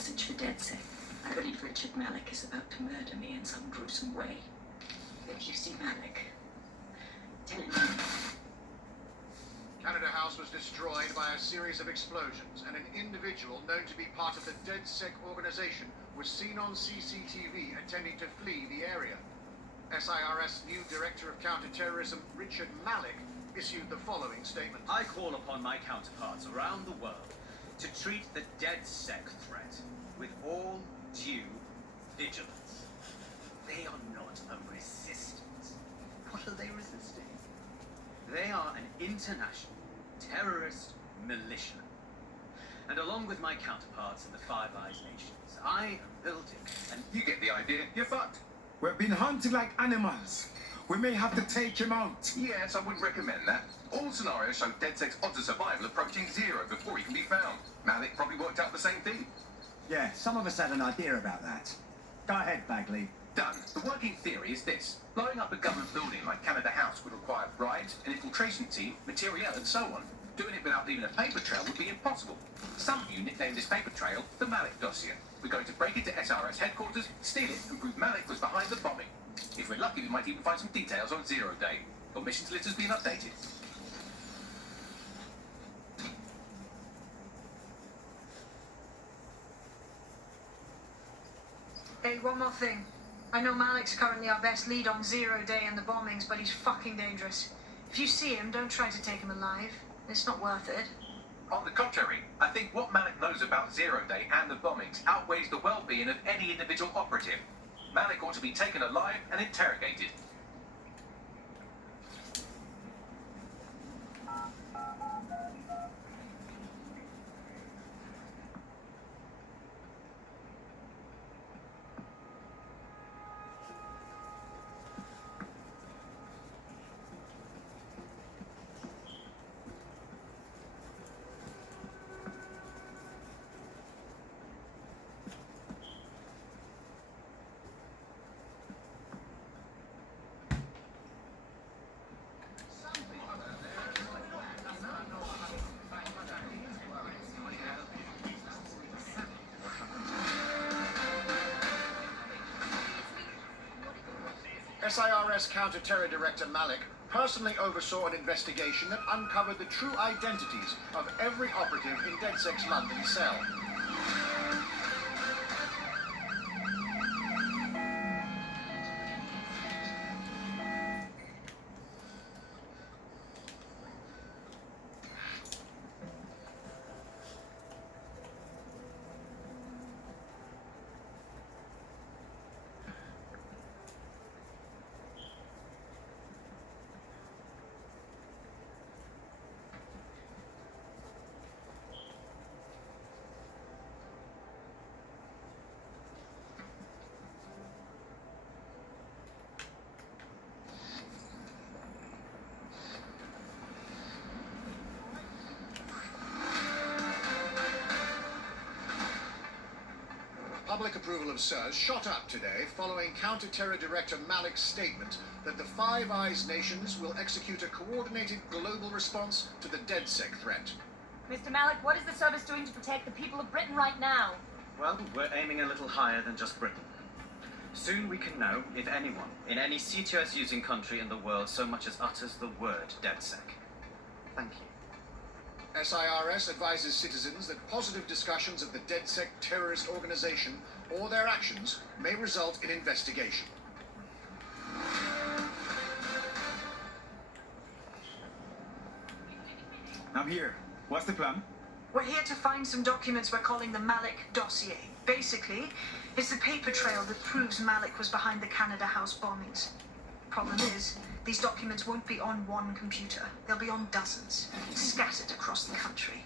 message for Ded-Sec. I believe Richard Malik is about to murder me in some gruesome way. If you see Malik, tell him. Canada House was destroyed by a series of explosions, and an individual known to be part of the Ded-Sec organization was seen on CCTV attempting to flee the area. SIRS new Director of Counterterrorism, Richard Malik, issued the following statement. I call upon my counterparts around the world to treat the Ded-Sec threat with all due vigilance. They are not a resistance. What are they resisting? They are an international terrorist militia. And along with my counterparts in the Five Eyes nations, I am building and You get the idea. You're fucked. We've been hunted like animals. We may have to take him out. Yes, I wouldn't recommend that. All scenarios show Ded-Sec's odds of survival approaching 0 before he can be found. Malik probably worked out the same thing. Yeah, some of us had an idea about that. Go ahead, Bagley. Done. The working theory is this. Blowing up a government building like Canada House would require bribes, an infiltration team, materiel, and so on. Doing it without leaving a paper trail would be impossible. Some of you nicknamed this paper trail the Malik dossier. We're going to break into SRS headquarters, steal it, and prove Malik was behind the bombing. If we're lucky, we might even find some details on 0 Day. Your missions list has been updated. Hey, one more thing. I know Malik's currently our best lead on 0 Day and the bombings, but he's fucking dangerous. If you see him, don't try to take him alive. It's not worth it. On the contrary, I think what Malik knows about 0 Day and the bombings outweighs the well-being of any individual operative. Malik ought to be taken alive and interrogated. SIRS Counter-Terror Director Malik personally oversaw an investigation that uncovered the true identities of every operative in Ded-Sec's London cell. Public approval of SIRS shot up today following Counter-Terror Director Malik's statement that the Five Eyes nations will execute a coordinated global response to the Ded-Sec threat. Mr. Malik, what is the service doing to protect the people of Britain right now? well, we're aiming a little higher than just Britain. Soon we can know if anyone in any CTOS using country in the world so much as utters the word Ded-Sec. Thank you. SIRS advises citizens that positive discussions of the Ded-Sec terrorist organization or their actions may result in investigation. I'm here. What's the plan? We're here to find some documents we're calling the Malik dossier. Basically, it's the paper trail that proves Malik was behind the Canada House bombings. Problem is, these documents won't be on one computer. They'll be on dozens, scattered across the country.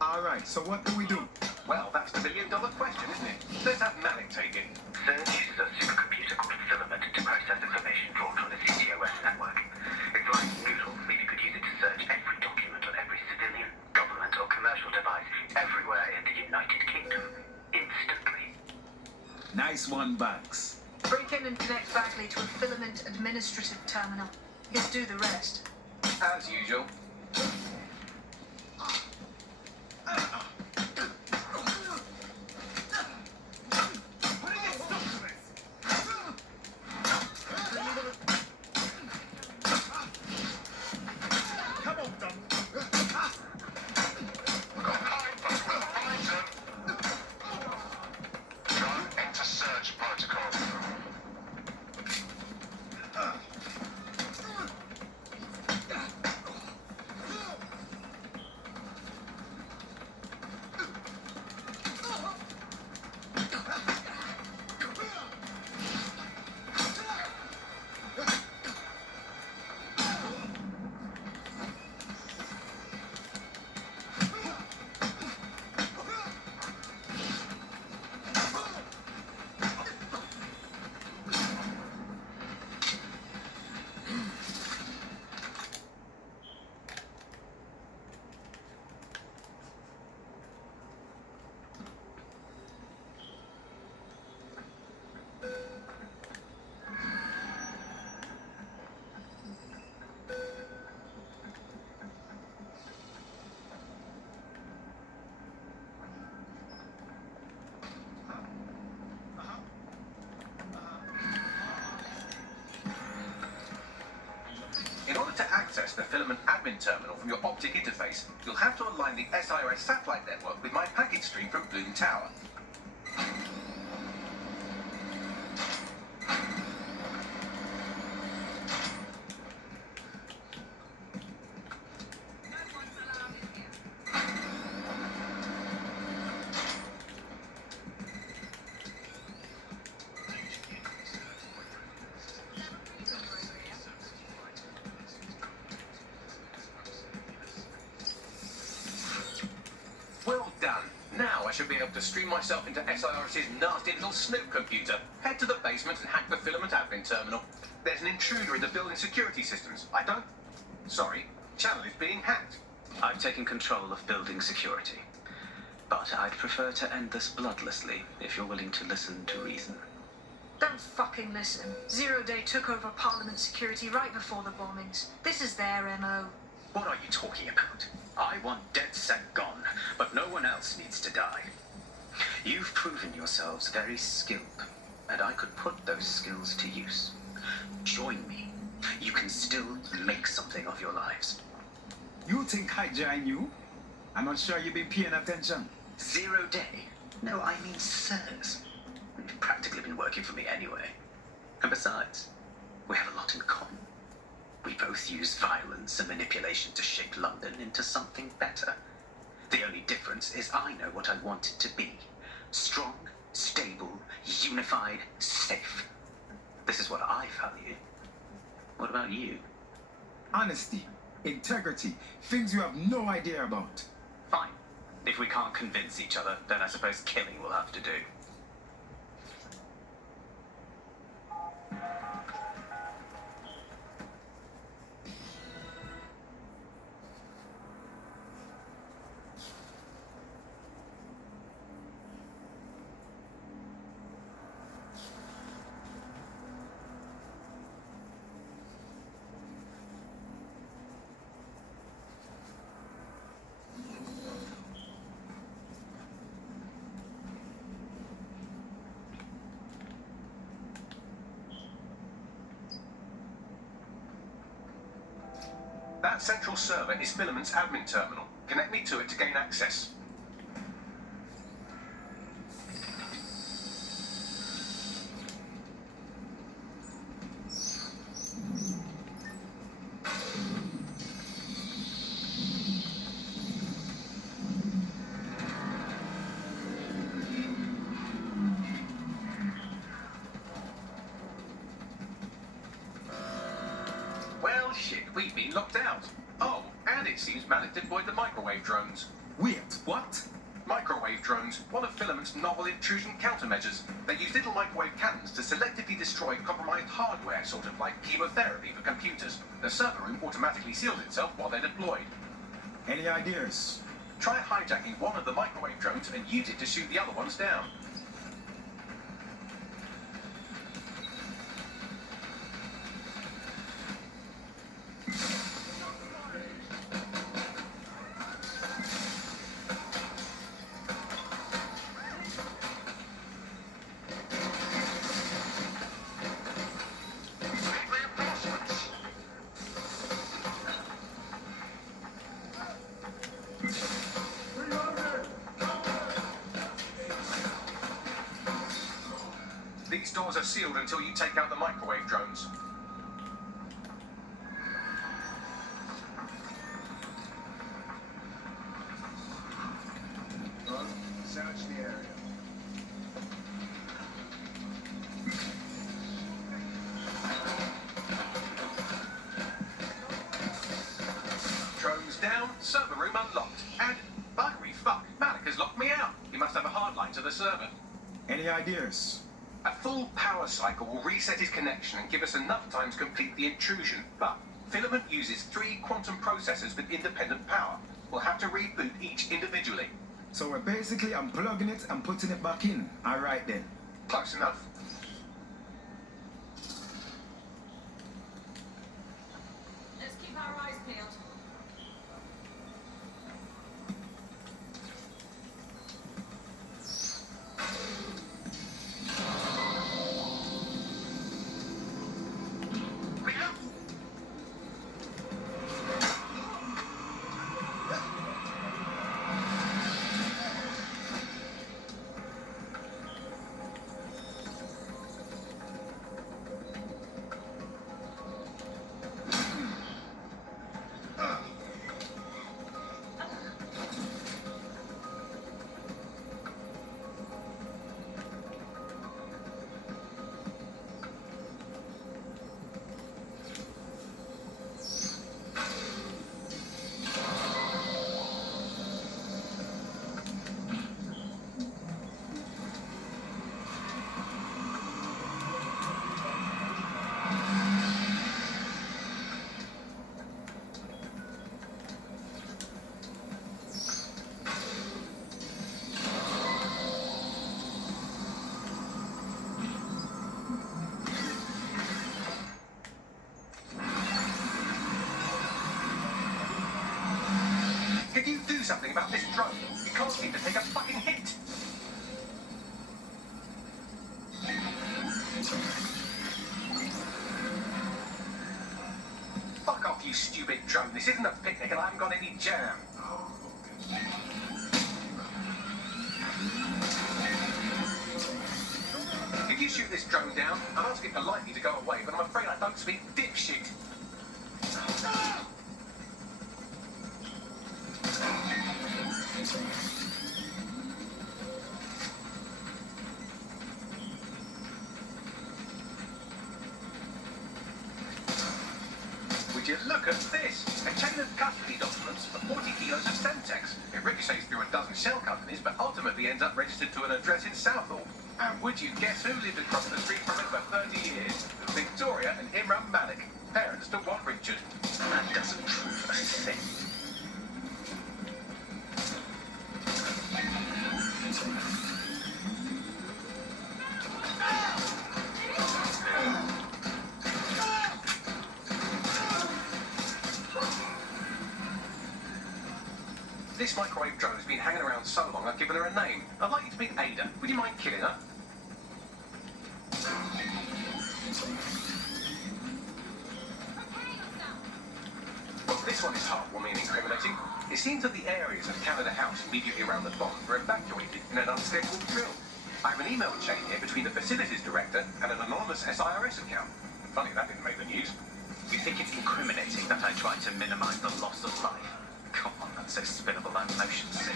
All right, so what do we do? Well, that's the million-dollar question, isn't it? Let's have Malik take it. CERN uses a supercomputer called Filament to process information drawn from the CTOS network. It's like Noodle, if you could use it to search every document on every civilian, government or commercial device everywhere in the United Kingdom, instantly. Nice one, Bugs. Break in and connect Bagley to a Filament administrative terminal. He'll do the rest. As usual. filament admin terminal from your optic interface, you'll have to align the SIRS satellite network with my packet stream from Bloom Tower. Well done. Now I should be able to stream myself into SIRS's nasty little snoop computer, head to the basement and hack the filament admin terminal. There's an intruder in the building security systems. Sorry, channel is being hacked. I've taken control of building security. But I'd prefer to end this bloodlessly, if you're willing to listen to reason. Don't fucking listen. Zero Day took over Parliament security right before the bombings. This is their MO. What are you talking about? I want Ded-Sec gone, but no one else needs to die. You've proven yourselves very skilled, and I could put those skills to use. Join me. You can still make something of your lives. You think I join you? I'm not sure you've been paying attention. 0 Day? No, I mean sirs. You've practically been working for me anyway. And besides, we have a lot in common. We both use violence and manipulation to shape London into something better. The only difference is I know what I want it to be. Strong, stable, unified, safe. This is what I value. What about you? Honesty, integrity, things you have no idea about. Fine. If we can't convince each other, then I suppose killing will have to do. That central server is Filament's admin terminal. Connect me to it to gain access. Well, shit, we've been locked out. Oh, and it seems Malik deployed the microwave drones. Wait, what? Microwave drones, one of Filament's novel intrusion countermeasures. They use little microwave cannons to selectively destroy compromised hardware, sort of like chemotherapy for computers. The server room automatically seals itself while they're deployed. Any ideas? Try hijacking one of the microwave drones and use it to shoot the other ones down. These doors are sealed until you take out the microwave drones. Search the area. Drones down, server room unlocked. And, buggery fuck, Malik has locked me out. He must have a hard line to the server. Any ideas? A full power cycle will reset his connection and give us enough time to complete the intrusion. But Filament uses 3 quantum processors with independent power. We'll have to reboot each individually. So we're basically unplugging it and putting it back in. All right then. Close enough. Let's keep our eyes peeled. If you do something about this drone, you can't seem to take a fucking hit. Fuck off, you stupid drone. This isn't a picnic and I haven't got any jam. If you shoot this drone down, I'll ask it politely to go away, but I'm afraid I don't speak dipshit. Would you look at this? A chain of custody documents for 40 kilos of Semtex. It ricochets through a dozen shell companies, but ultimately ends up registered to an address in Southall. And would you guess who lived across the street from it for 30 years? Victoria and Imran Malik, parents to one Richard. That doesn't prove a thing. This microwave drone has been hanging around so long I've given her a name. I'd like you to meet Ada. Would you mind killing her? Well, this one is heartwarming and incriminating. It seems that the areas of Canada House immediately around the bomb were evacuated in an unscheduled drill. I have an email chain here between the facilities director and an anonymous SIRS account. Funny that didn't make the news. You think it's incriminating that I tried to minimize the loss of life? Come on, that's so spinnable I'm motion sick.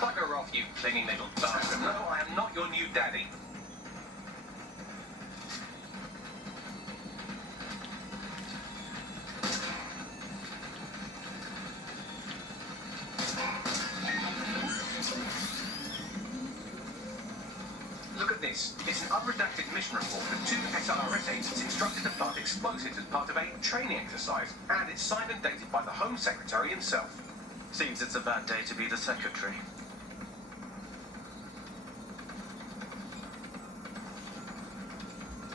Bugger off, you clinging little bastard. No, I am not your new daddy. Look at this. It's an unredacted mission report that 2 SRS agents instructed to plant explosives as part of a training exercise, and it's signed and dated by the Home Secretary himself. Seems it's a bad day to be the secretary.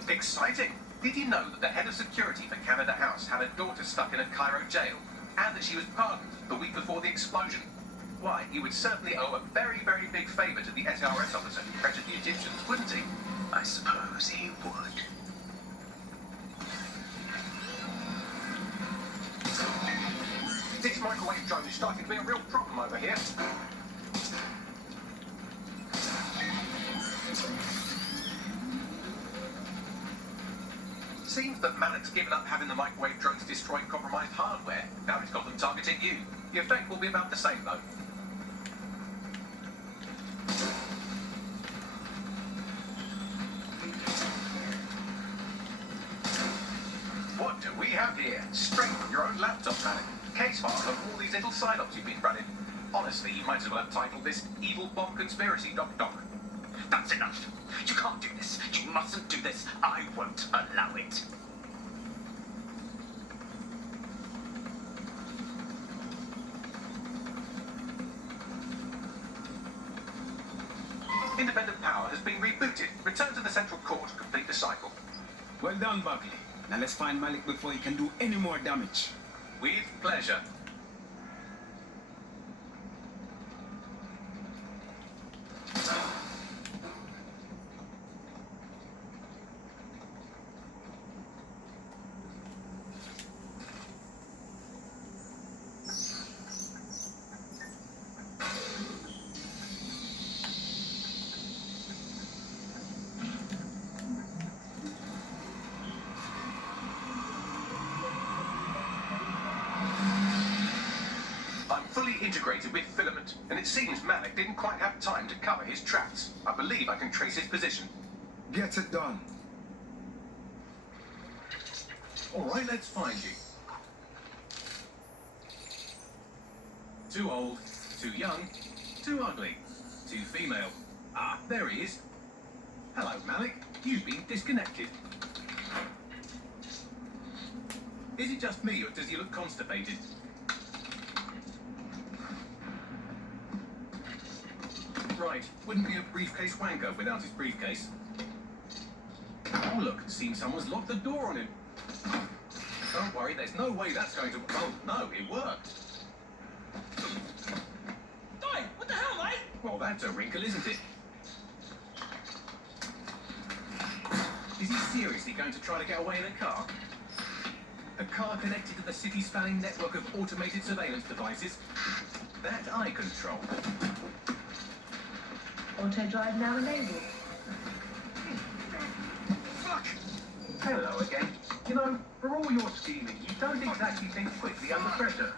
Exciting! Did you know that the head of security for Canada House had a daughter stuck in a Cairo jail, and that she was pardoned the week before the explosion? Why, he would certainly owe a very, very big favour to the SRS officer who pressured the Egyptians, wouldn't he? I suppose he would. This microwave drone is starting to be a real problem over here. Seems that Malik's given up having the microwave drones destroy compromised hardware. Now he's got them targeting you. The effect will be about the same, though. What do we have here? Straight from your own laptop, Malik. Case file of all these little side-ups you've been running. Honestly, you might as well have titled this Evil Bomb Conspiracy, Doc. That's enough. You can't do this. You mustn't do this. I won't allow it. Independent power has been rebooted. Return to the central core to complete the cycle. Well done, Buckley. Now let's find Malik before he can do any more damage. With pleasure. Integrated with filament, and it seems Malik didn't quite have time to cover his tracks. I believe I can trace his position. Get it done. All right, let's find you. Too old, too young, too ugly, too female. Ah, there he is. Hello, Malik. You've been disconnected. Is it just me, or does he look constipated? right. Wouldn't be a briefcase wanker without his briefcase. Oh look, seems someone's locked the door on him. Don't worry, there's no way that's going to... Oh no, it worked. Oi, what the hell, mate? Well, that's a wrinkle, isn't it? Is he seriously going to try to get away in a car? A car connected to the city-spanning network of automated surveillance devices? That I control. Auto drive now enabled. Fuck! Hello again. You know, for all your scheming, you don't exactly think quickly under pressure.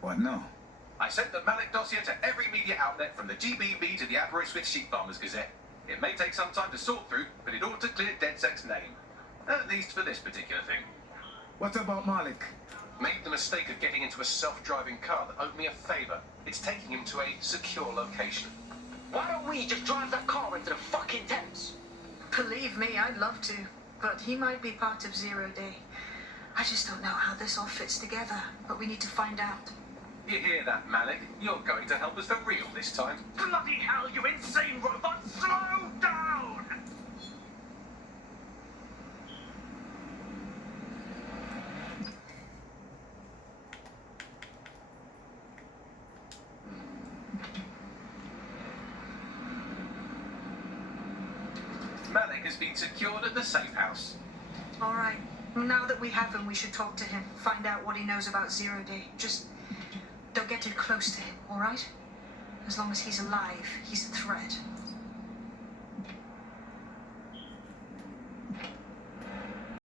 What now? I sent the Malik dossier to every media outlet from the GBB to the Aberystwyth Sheep Farmers Gazette. It may take some time to sort through, but it ought to clear Ded-Sec's name. At least for this particular thing. What about Malik? Made the mistake of getting into a self-driving car that owed me a favour. It's taking him to a secure location. Why don't we just drive that car into the fucking Thames? Believe me, I'd love to, but he might be part of Zero Day. I just don't know how this all fits together, but we need to find out. You hear that, Malik? You're going to help us for real this time. Bloody hell, you insane robot! Slow down! Malik has been secured at the safe house. All right, now that we have him, we should talk to him, find out what he knows about Zero Day. Just don't get too close to him, all right? As long as he's alive, he's a threat.